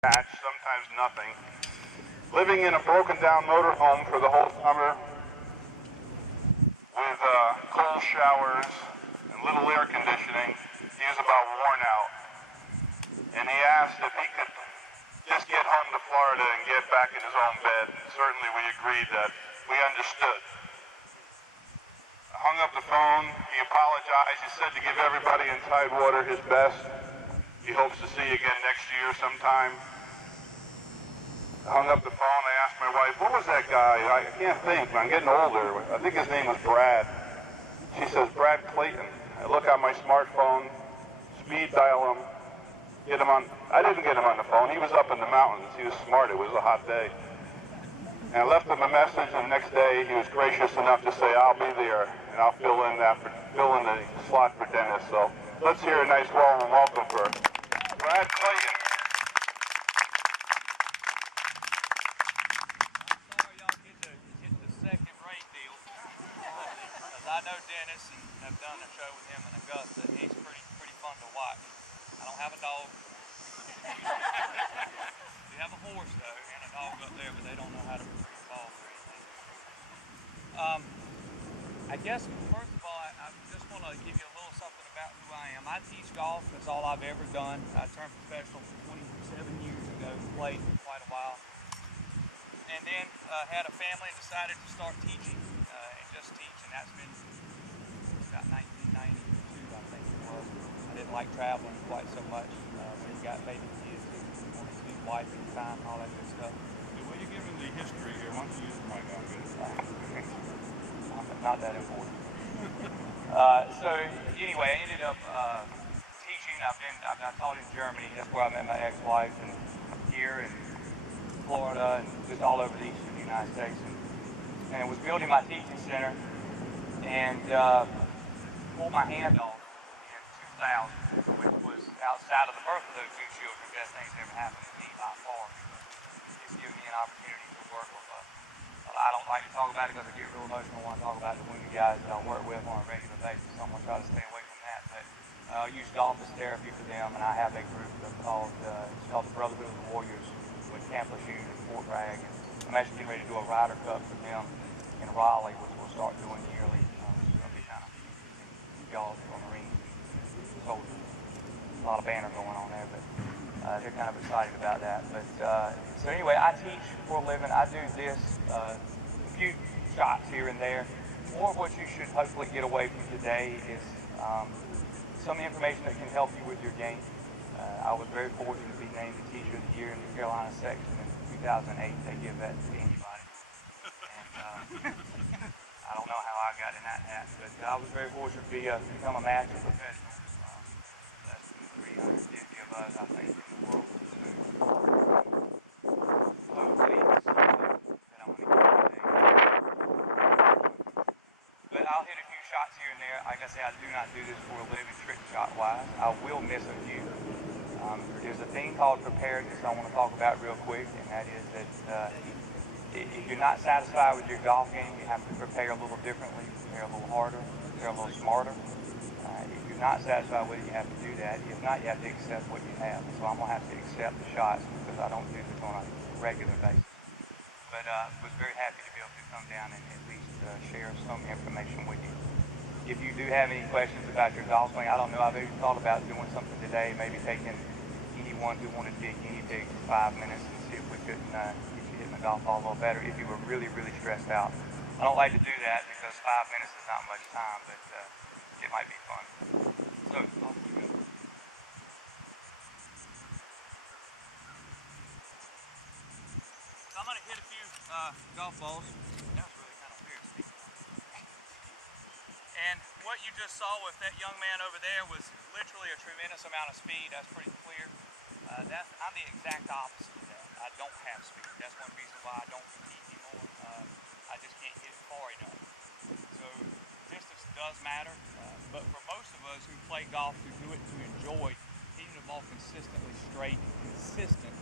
patch, sometimes nothing. Living in a broken down motorhome for the whole summer with cold showers and little air conditioning, he was about worn out. And he asked if he could just get home to Florida and get back in his own bed. Certainly we agreed that we understood. I hung up the phone, he apologized, he said to give everybody in Tidewater his best. He hopes to see you again next year sometime. I hung up the phone, I asked my wife, what was that guy? I can't think, I'm getting older. I think his name was Brad. She says, Brad Clayton. I look on my smartphone, speed dial him, get him on. I didn't get him on the phone, he was up in the mountains. He was smart, it was a hot day. And I left him a message, and the next day he was gracious enough to say, I'll be there, and I'll fill in the slot for Dennis. So let's hear a nice warm welcome for Brad Clayton. I know Dennis and have done a show with him in Augusta. He's pretty fun to watch. I don't have a dog. We have a horse though and a dog up there, but they don't know how to retrieve balls or anything. I guess first of all, I just want to give you a little something about who I am. I teach golf. That's all I've ever done. I turned professional 27 years ago. Played for quite a while, and then had a family and decided to start teaching and just teach. And that's been about 1992, I think it was. I didn't like traveling quite so much when you got baby kids. You wanted to be wife and time and all that good stuff. Well, you're giving the history here. Why don't you use the mic on good? Not that important. So anyway, I ended up teaching. I taught in Germany. That's where I met my ex-wife, and here in Florida, and just all over the eastern United States. And was building my teaching center, and pulled my hand off in 2000, which was outside of the birth of those two children. Best things that ever happened to me by far. It's given me an opportunity to work with I don't like to talk about it because I get real emotional when I talk about the wounded guys that I work with on a regular basis. So I'm going to try to stay away from that. But I use golf as therapy for them, and I have a group called the Brotherhood of the Warriors with Camp Lachute and Fort Bragg. And I'm actually getting ready to do a Ryder Cup for them in Raleigh, which we'll start doing yearly. It's going to be kind of y'all for Marines and soldiers. A lot of banner going on there, but they're kind of excited about that. But so anyway, I teach for a living. I do this, a few shots here and there. More of what you should hopefully get away from today is some information that can help you with your game. I was very fortunate to be named the Teacher of the Year in the Carolina section in 2008. They give that to anybody. And I don't know how I got in that hat, but I was very fortunate to become a master professional. Less than 350 of us, I think, in the world. But I'll hit a few shots here and there. Like I say, I do not do this for a living, trick shot wise. I will miss a few. There's a thing called preparedness I want to talk about real quick, and that is that if you're not satisfied with your golf game, you have to prepare a little differently, prepare a little harder, prepare a little smarter. If you're not satisfied with it, you have to do that. If not, you have to accept what you have. So I'm going to have to accept the shots because I don't do this on a regular basis. But was very happy to be able to come down and at least share some information with you. If you do have any questions about your golf swing, I don't know, I've even thought about doing something today, maybe taking anyone who wanted to be a guinea pig for 5 minutes and see if we couldn't get you hitting the golf ball a little better if you were really, really stressed out. I don't like to do that because 5 minutes is not much time, but it might be fun. So, off we go. So I'm going to hit a few golf balls. That was really kind of weird. And what you just saw with that young man over there was literally a tremendous amount of speed. That's pretty clear. I'm the exact opposite of that. I don't have speed. That's one reason why I don't compete anymore. I just can't hit far enough. So distance does matter. But for most of us who play golf, who do it to enjoy, hitting the ball consistently straight and consistent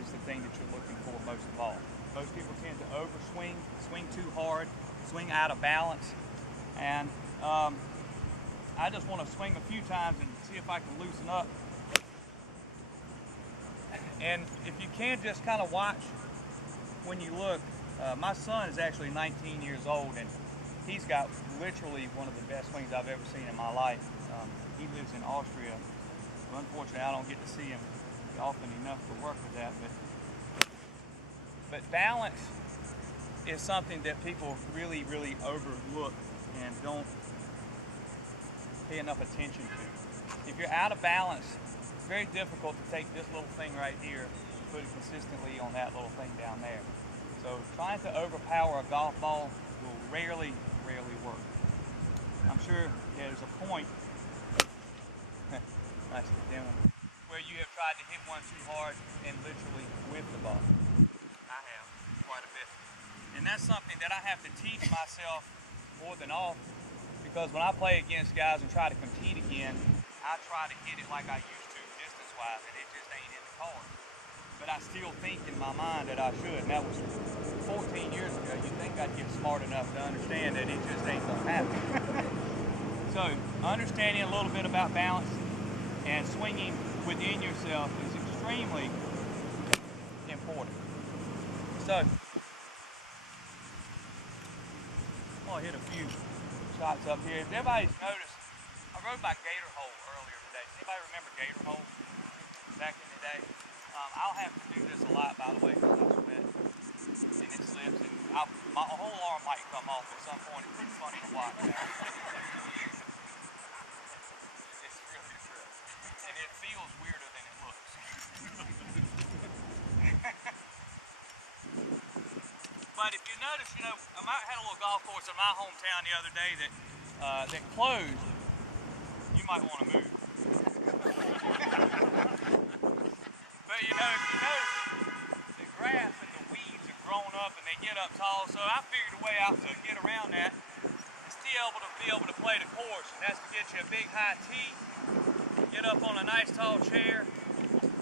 is the thing that you're looking for most of all. Most people tend to overswing, swing too hard, swing out of balance, and I just want to swing a few times and see if I can loosen up And if you can just kind of watch when you look, my son is actually 19 years old, and he's got literally one of the best swings I've ever seen in my life. He lives in Austria. So unfortunately, I don't get to see him often enough to work with that. But balance is something that people really, really overlook and don't pay enough attention to. If you're out of balance, it's very difficult to take this little thing right here and put it consistently on that little thing down there. So trying to overpower a golf ball will rarely work. I'm sure there's a point nice demo, where you have tried to hit one too hard and literally whip the ball. I have, quite a bit. And that's something that I have to teach myself more than all, because when I play against guys and try to compete again, I try to hit it like I used to distance-wise, and it just ain't in the cards. But I still think in my mind that I should, and that was 14 years ago. You'd think I'd get smart enough to understand that it just ain't gonna happen. So, understanding a little bit about balance and swinging within yourself is extremely important. So, I'll hit a few shots up here. If everybody's noticed, I rode by Gator Hole earlier today. Anybody remember Gator Hole back in the day? I'll have to do this a lot, by the way, because I sweat and it slips, and my whole arm might come off at some point. It's pretty funny to watch. It's really a trip. And it feels weirder than it looks. But if you notice, you know, I had a little golf course in my hometown the other day that closed. You might want to move. But you know, if you notice, the grass and the weeds have grown up and they get up tall, so I figured a way out to get around that is still be able to play the course, and that's to get you a big high tee, get up on a nice tall chair,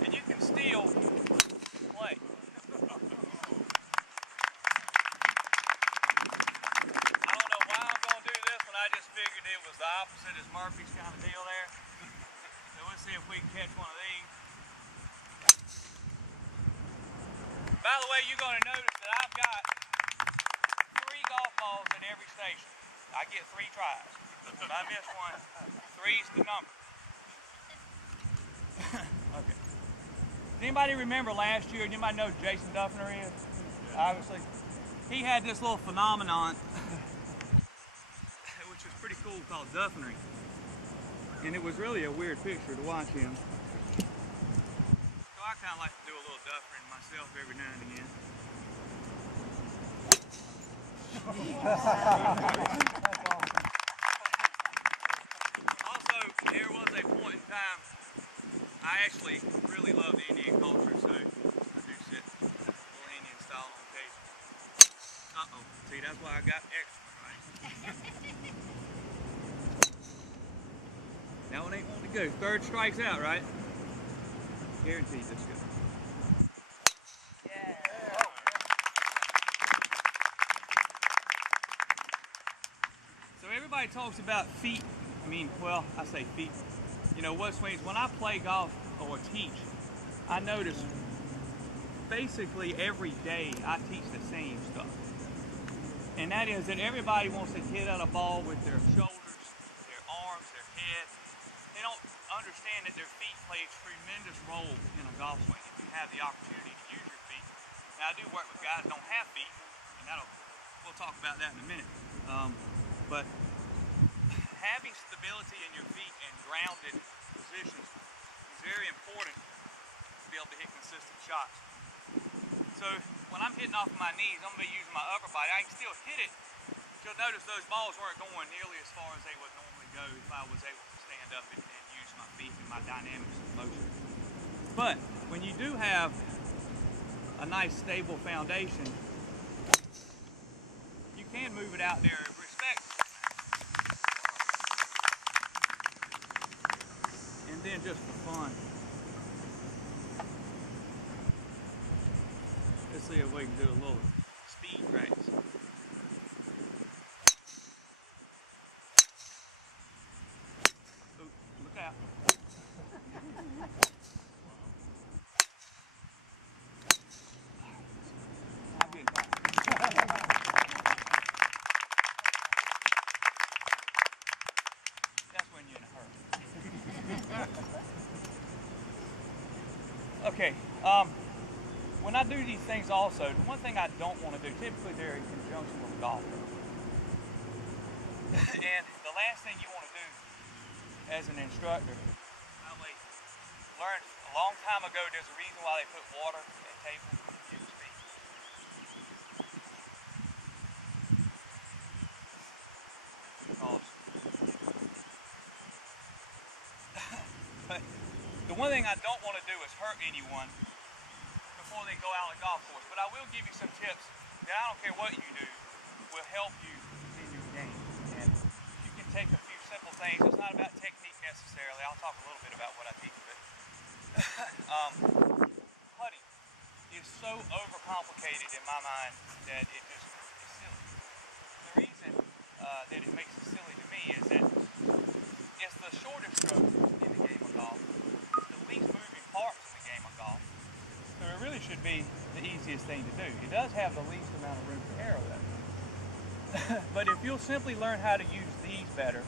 and you can still play. I don't know why I'm going to do this when I just figured it was the opposite as Murphy's kind of deal there. So let's see if we can catch one of these. By the way, you're going to notice that I've got 3 golf balls in every station. I get 3 tries. If I miss one, 3's the number. Okay. Does anybody remember last year? Anybody know who Jason Duffner is? Obviously. He had this little phenomenon, which was pretty cool, called Duffnering. And it was really a weird picture to watch him. So I kind of like to do a little Duffnering myself every now and again. Also, there was a point in time, I actually really love the Indian culture, so I do sit a little Indian style on occasion. Uh-oh, see, that's why I got extra, right? That one ain't wanting to go. 3rd strike's out, right? Guaranteed this go. Yeah. So everybody talks about feet. I mean, well, I say feet. You know, what swings? When I play golf or teach, I notice basically every day I teach the same stuff. And that is that everybody wants to hit out a ball with their shoulders, their arms, their head. They don't understand that their feet play a tremendous role in a golf swing if you have the opportunity to use your feet. Now, I do work with guys that don't have feet, and we'll talk about that in a minute. But having stability in your feet and grounded positions is very important to be able to hit consistent shots. So when I'm hitting off of my knees, I'm going to be using my upper body. I can still hit it. You'll notice those balls weren't going nearly as far as they would normally go if I was able to stand up and use my feet and my dynamics of motion. But when you do have a nice stable foundation, you can move it out there and respect. And then just for fun, let's see if we can do a little speed race. Ooh, look out. Okay, when I do these things also, the one thing I don't want to do, typically they're in conjunction with golf. And the last thing you want to do as an instructor, I learned a long time ago there's a reason why they put water at tables for kids' feet. But the one thing I don't want to do is hurt anyone before they go out on the golf course. But I will give you some tips that I don't care what you do will help you in your game. And you can take a few simple things. It's not about technique necessarily. I'll talk a little bit about what I teach, but putting is so overcomplicated in my mind that it just is silly. The reason that it makes it silly to me is that it's the shortest stroke in the game of golf. It's the least moving parts in the game of golf. So it really should be the easiest thing to do. It does have the least amount of room for error though. But if you'll simply learn how to use these better,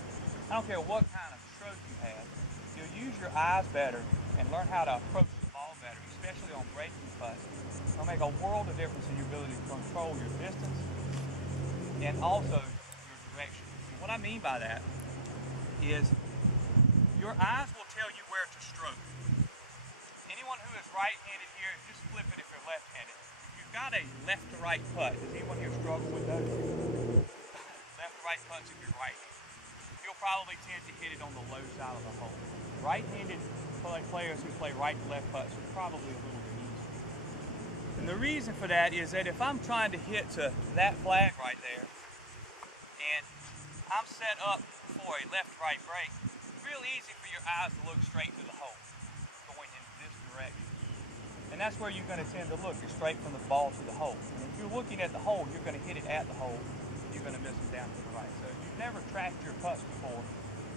I don't care what kind of stroke you have, you'll use your eyes better and learn how to approach the ball better, especially on breaking putts. It'll make a world of difference in your ability to control your distance and also your direction. And what I mean by that is your eyes will tell you where to stroke. Anyone who is right-handed here, just flip it if you're left-handed. If you've got a left to right putt, does anyone here struggle with those? Left to right putts if you're right-handed. You'll probably tend to hit it on the low side of the hole. Right-handed players who play right to left putts are probably a little bit easier. And the reason for that is that if I'm trying to hit to that flag right there, and I'm set up for a left-right break, it's real easy for your eyes to look straight to the hole, going in this direction. And that's where you're going to tend to look, is straight from the ball to the hole. And if you're looking at the hole, you're going to hit it at the hole, you're going to miss them down to the right. So if you've never tracked your putts before,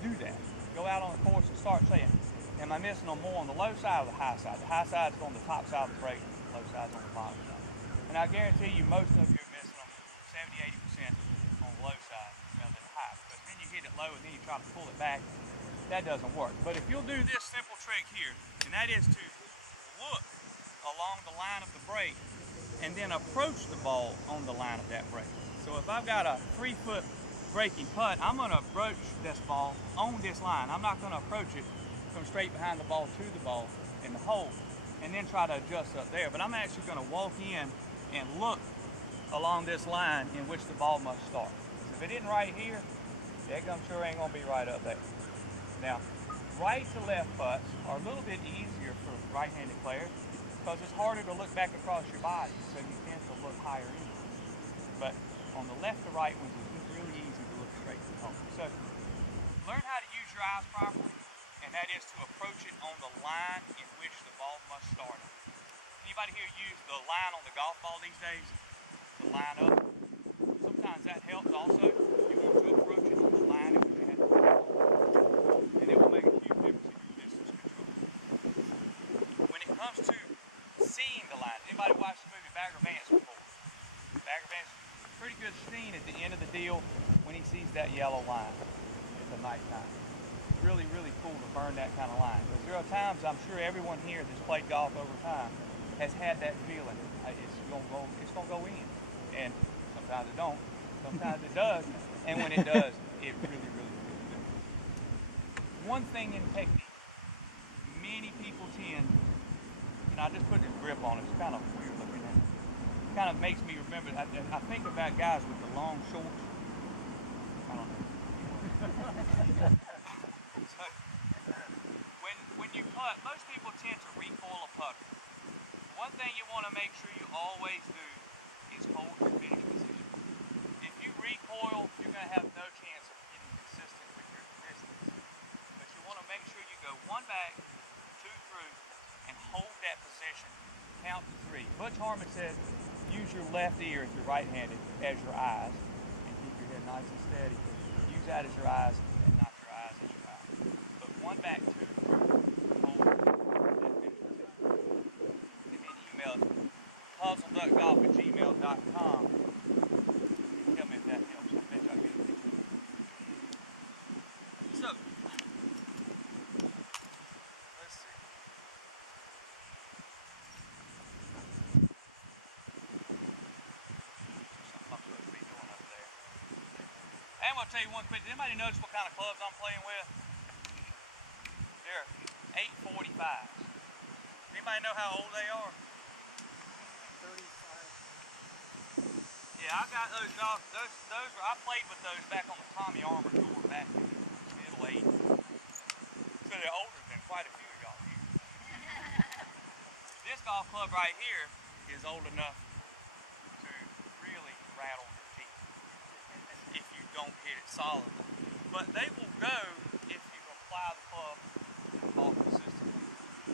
do that. Go out on the course and start saying, am I missing them more on the low side or the high side? The high side is on the top side of the break, the low side is on the bottom side. And I guarantee you most of you are missing them 70-80% on the low side rather than the high. Because then you hit it low and then you try to pull it back. That doesn't work. But if you'll do this simple trick here, and that is to look along the line of the break and then approach the ball on the line of that break. So if I've got a 3-foot breaking putt, I'm going to approach this ball on this line. I'm not going to approach it from straight behind the ball to the ball in the hole and then try to adjust up there. But I'm actually going to walk in and look along this line in which the ball must start. So if it isn't right here, that gum sure ain't going to be right up there. Now, right to left putts are a little bit easier for right-handed players because it's harder to look back across your body, so you tend to look higher in. But on the left to right ones, it's really easy to look straight to the hole. So learn how to use your eyes properly, and that is to approach it on the line in which the ball must start. Anybody here use the line on the golf ball these days? The line up? Sometimes that helps also. You want to approach it on the line in which you have to go. And it will make a huge difference in your distance control. When it comes to seeing the line, anybody watched the movie Bagger Vance before? Bagger Vance, pretty good scene at the end of the deal when he sees that yellow line at the nighttime. Really, really cool to burn that kind of line. Because there are times, I'm sure everyone here that's played golf over time has had that feeling. It's gonna go in. And sometimes it don't, sometimes it does. And when it does, it really, really feels good. One thing in technique, many people tend, and I just put this grip on it, it's kind of weird looking at it. It kind of makes me remember, I think about guys with the long shorts. I don't know. So, when you putt, most people tend to recoil a putter. One thing you want to make sure you always do is hold your finish position. If you recoil, you're going to have no chance of getting consistent with your distance. But you want to make sure you go 1 back, 2 through, and hold that position. Count to 3. Butch Harmon said, use your left ear if you're right-handed as your eyes, and keep your head nice and steady. Use that as your eyes, and not your eyes as your eyes. But 1 back, 2 through, hold that finish position. Give me an email, PuzzleDuckGolf@gmail.com. Tell me if that helps. I bet y'all get a picture. So, let's see. I'm going to tell you one quick. Does anybody notice what kind of clubs I'm playing with? They're 845s. Anybody know how old they are? 35. Yeah, I got those dogs. I played with those back on the Tommy Armour tour back in the middle 80s. So they're older than quite a few of y'all here. This golf club right here is old enough to really rattle your teeth if you don't hit it solidly. But they will go if you apply the club to the ball consistently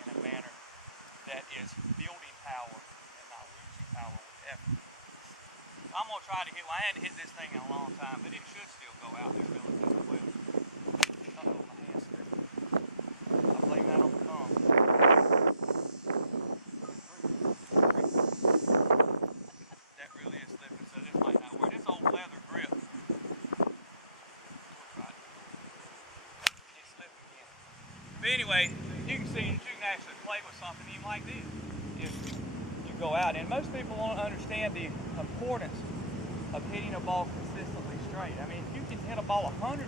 in a manner that is building power and not losing power with effort. I'm going to try to hit, well, I hadn't hit this thing in a long time, but it should still go out there relatively well. Uh-oh, my hand slipped. I blame that on the thumb. That really is slipping, so this might not work. This old leather grip. We'll try it. It slipped again. But anyway, you can see that you can actually play with something even like this if you go out. And most people don't understand the importance of hitting a ball consistently straight. I mean, if you can hit a ball 150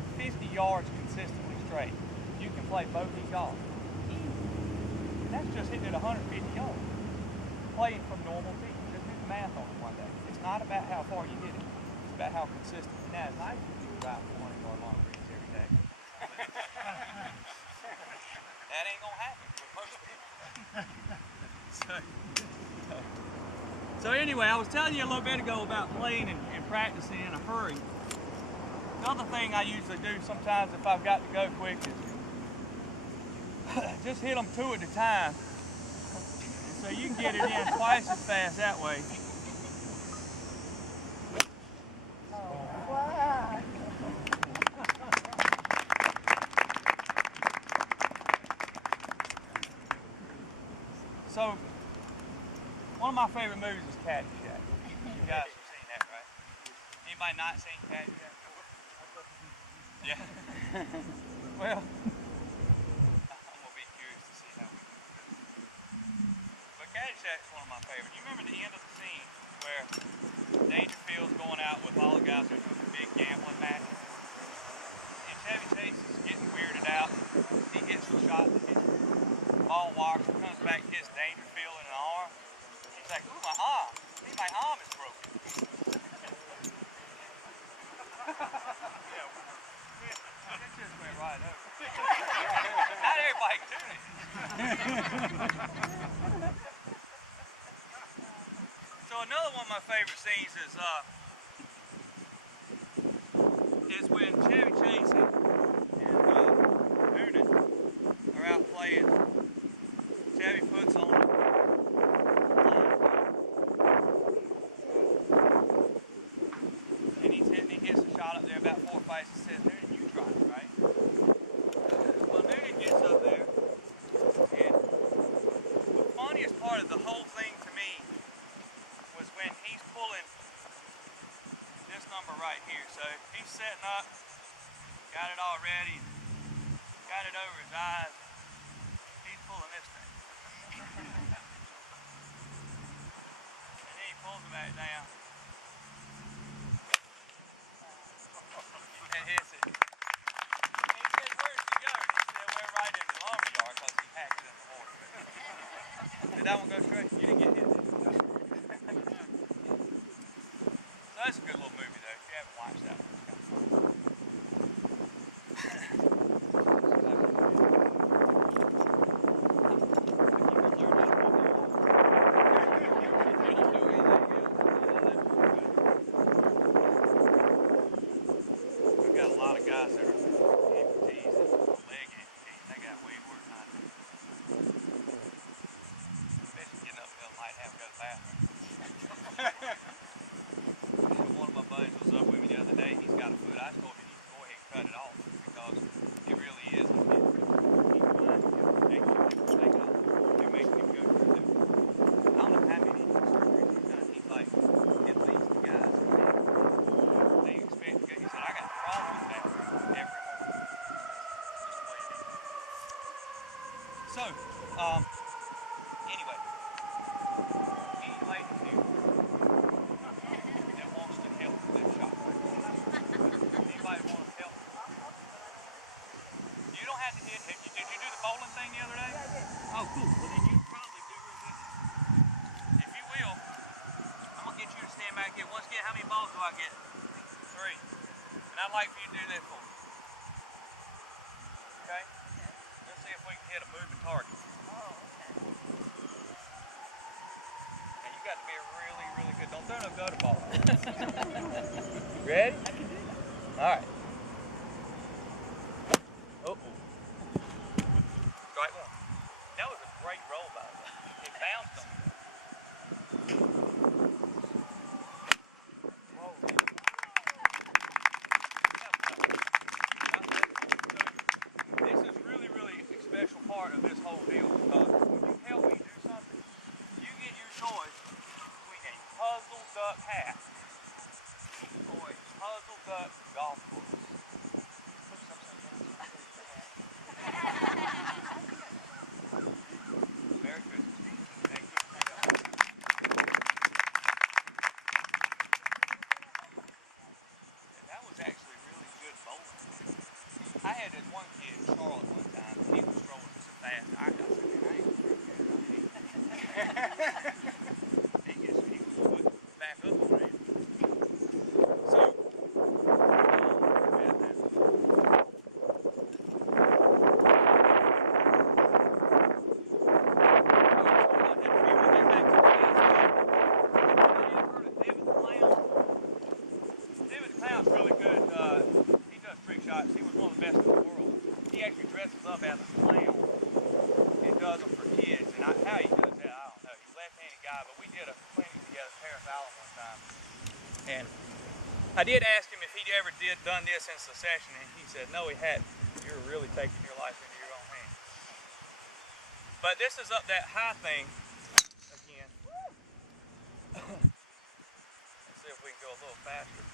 yards consistently straight, you can play bogey golf. And that's just hitting it 150 yards. Playing from normal teams. Just do the math on it one day. It's not about how far you hit it. It's about how consistent. And now it's nice if you go out for 100-yard long greens every day. That ain't gonna happen with most people. So anyway, I was telling you a little bit ago about playing and practicing in a hurry. The other thing I usually do sometimes if I've got to go quick is just hit them two at a time. And so you can get it in twice as fast that way. So, one of my favorite movies is Caddyshack. You guys have seen that, right? Anybody not seen Caddyshack? Yeah. Well, I'm gonna be curious to see how we do it. But Caddyshack's one of my favorites. You remember the end of the scene where Dangerfield's going out with all the guys who do the big gambling match, and Chevy Chase is getting weirded out. He hits the shot that hits the ball walks, comes back, hits Dangerfield in the arm. He's like, ooh, my arm. I think my arm is broken. That just went right over. Not everybody can do it. So another one of my favorite scenes is when Chevy Chase and Noonan are out playing. Chevy puts on and he hits a shot up there about 4 or 5 and says, Noonan, you try it, right? Well, Noonan gets up there, and the funniest part of the whole thing to me was when he's pulling this number right here. So he's setting up, got it all ready, got it over his eyes. He's pulling this thing. And then he pulls it back down and hits it. And he said, where's it go? And he said, well, right in the lumberyard because he hacked it in the mortar. Did that one go straight? You didn't get hit, did you? So that's a good little movie though. If you haven't watched that one, it's kind of fun. One of my buddies was up with me the other day. He's got a foot. I told him he needs to go ahead and cut it off because it really is. It makes him go through that. I don't know how many surgeries he's done. He's like, at least the guys they expect to go. He said, I got problems with that every morning. Just the way it is. So, anyway. Clayton here that wants to help with that shot. Anybody somebody want to help. You don't have to hit. Did you do the bowling thing the other day? Yeah, I did. Oh, cool. Well, then you probably do real good. If you will, I'm going to get you to stand back here. Once again, how many balls do I get? 3. And I'd like for you to do this for me. Okay? Let's see if we can hit a moving target. Oh, okay. And you got to be really, really good. Don't throw no gutter ball. Ready? I can do that. All right. Uh-oh. Strike 1. That was a great roll, by the way. It bounced on me. Whoa. This is really, really a special part of this whole deal because when you help me do something, you get your choice between a PuzzleDuck hat or a PuzzleDuck golf course. Merry Christmas. Thank you. And that was actually really good bowling. I had this one kid in Charlotte one time, and he was throwing so fast. I said, man, I ain't gonna throw he was back up on it. So, really good. He does trick shots. He was one of the best in the world. He actually dresses up as a clown and does them for kids. And how he does that, I don't know. He's a left-handed guy, but we did a clinic together at Paris Island one time. And I did ask him if he'd ever done this in succession, and he said no, he hadn't. You're really taking your life into your own hands. But this is up that high thing again. Let's see if we can go a little faster.